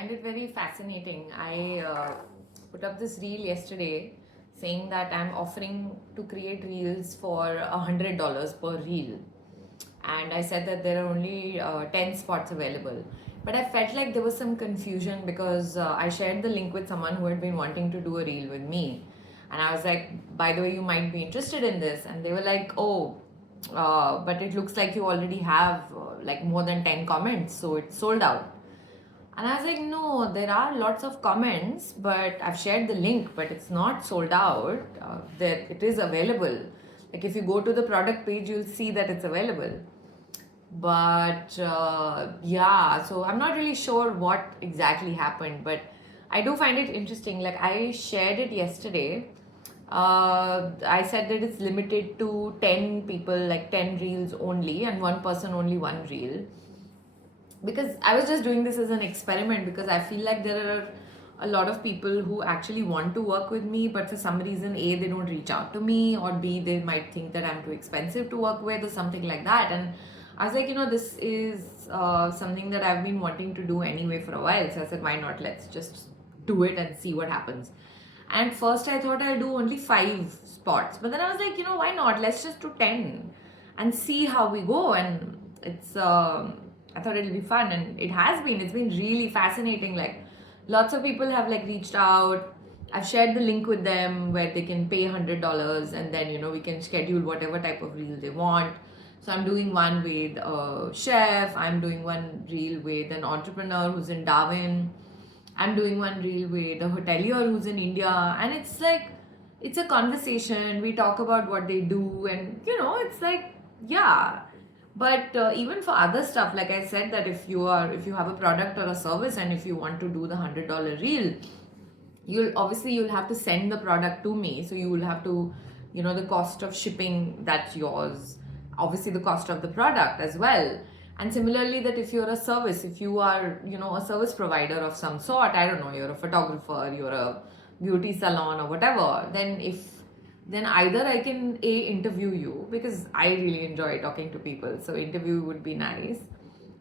find it very fascinating. I put up this reel yesterday saying that I'm offering to create reels for $100 per reel. And I said that there are only 10 spots available. But I felt like there was some confusion because I shared the link with someone who had been wanting to do a reel with me. And I was like, by the way, you might be interested in this. And they were like, oh, but it looks like you already have like more than 10 comments, so it's sold out. And I was like, no, there are lots of comments, but I've shared the link, but it's not sold out. There, it is available. Like if you go to the product page, you'll see that it's available. But yeah, so I'm not really sure what exactly happened, but I do find it interesting. Like I shared it yesterday. I said that it's limited to 10 people, like 10 reels only, and one person only one reel, because I was just doing this as an experiment because I feel like there are a lot of people who actually want to work with me, but for some reason, A, they don't reach out to me, or B, they might think that I'm too expensive to work with, or something like that. And I was like, this is something that I've been wanting to do anyway for a while. So I said, why not? Let's just do it and see what happens. And first, I thought I'll do only 5 spots, but then I was like, why not? Let's just do 10 and see how we go. And it's I thought it'll be fun, and it has been. It's been really fascinating. Like lots of people have like reached out. I've shared the link with them where they can pay $100, and then we can schedule whatever type of reel they want. So I'm doing one with a chef. I'm doing one reel with an entrepreneur who's in Darwin. I'm doing one reel with a hotelier who's in India, and it's like it's a conversation. We talk about what they do, and it's like yeah. But even for other stuff, like I said, that if you have a product or a service, and if you want to do the $100 reel, you'll have to send the product to me. So you will have to, the cost of shipping, that's yours. Obviously, the cost of the product as well. And similarly, that if you're a service, if you are, a service provider of some sort, I don't know, you're a photographer, you're a beauty salon or whatever, then either I can interview you, because I really enjoy talking to people, so interview would be nice,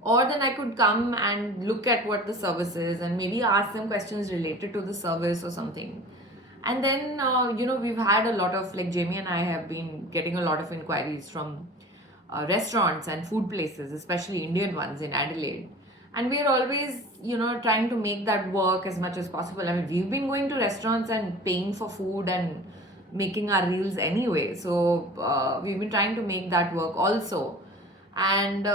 or then I could come and look at what the service is and maybe ask them questions related to the service or something. And then we've had a lot of, like, Jamie and I have been getting a lot of inquiries from restaurants and food places, especially Indian ones in Adelaide. And we are always, trying to make that work as much as possible. I mean, we've been going to restaurants and paying for food and making our reels anyway. So we've been trying to make that work also. And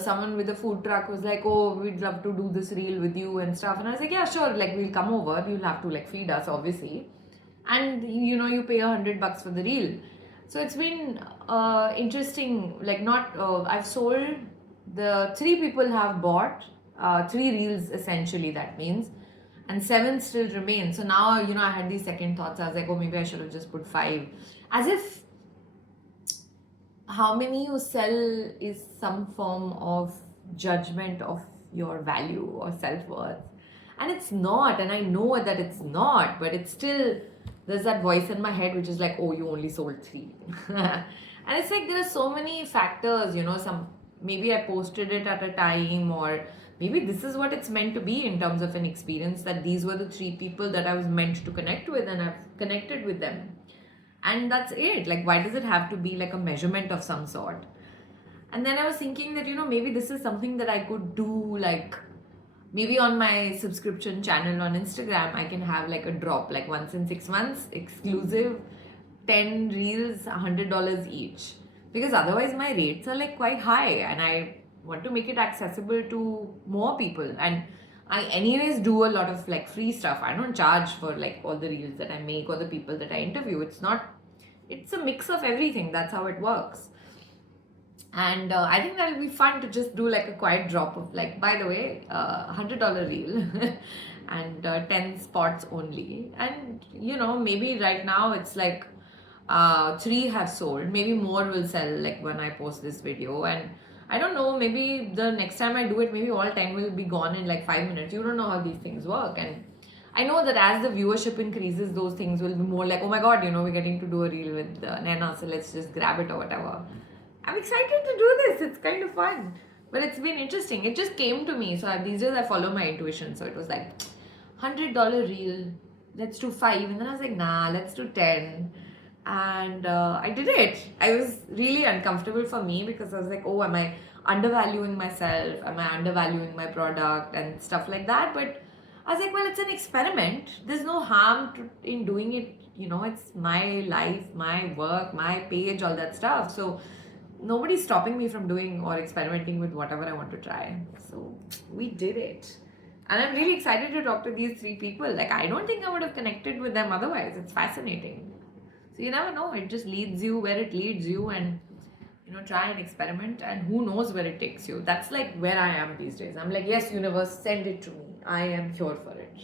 someone with a food truck was like, oh, we'd love to do this reel with you and stuff. And I was like, yeah, sure. Like, we'll come over. You'll have to like feed us, obviously. And you pay $100 for the reel. So it's been interesting. Like, not I've sold, the 3 people have bought 3 reels essentially, that means, and 7 still remain. So now I had these second thoughts. I was like, oh, maybe I should have just put 5, as if how many you sell is some form of judgment of your value or self-worth. And it's not, and I know that it's not, but it's still, there's that voice in my head which is like, oh, you only sold 3. And it's like there are so many factors, some, maybe I posted it at a time, or maybe this is what it's meant to be in terms of an experience, that these were the 3 people that I was meant to connect with, and I've connected with them. And that's it. Like, why does it have to be like a measurement of some sort? And then I was thinking that, maybe this is something that I could do, like, maybe on my subscription channel on Instagram, I can have like a drop, like once in 6 months, exclusive, 10 reels, $100 each. Because otherwise my rates are like quite high, and I want to make it accessible to more people. And I anyways do a lot of like free stuff. I don't charge for like all the reels that I make or the people that I interview. It's a mix of everything. That's how it works. And I think that'll be fun to just do like a quiet drop of, like, by the way, $100 reel and 10 spots only. And maybe right now it's like 3 have sold. Maybe more will sell like when I post this video. And I don't know, maybe the next time I do it, maybe all 10 will be gone in like 5 minutes. You don't know how these things work. And I know that as the viewership increases, those things will be more like, oh my god, we're getting to do a reel with Naina, so let's just grab it or whatever. I'm excited to do this. It's kind of fun. But it's been interesting. It just came to me. So these days I follow my intuition. So it was like $100 reel. Let's do 5. And then I was like, nah, let's do 10. And I did it. I was really uncomfortable for me because I was like, oh, am I undervaluing myself? Am I undervaluing my product and stuff like that? But I was like, well, it's an experiment. There's no harm in doing it. You know, it's my life, my work, my page, all that stuff. So nobody's stopping me from doing or experimenting with whatever I want to try. So we did it. And I'm really excited to talk to these 3 people. Like, I don't think I would have connected with them otherwise. It's fascinating. So you never know. It just leads you where it leads you, and try and experiment, and who knows where it takes you. That's like where I am these days. I'm like, yes, universe, send it to me. I am here for it.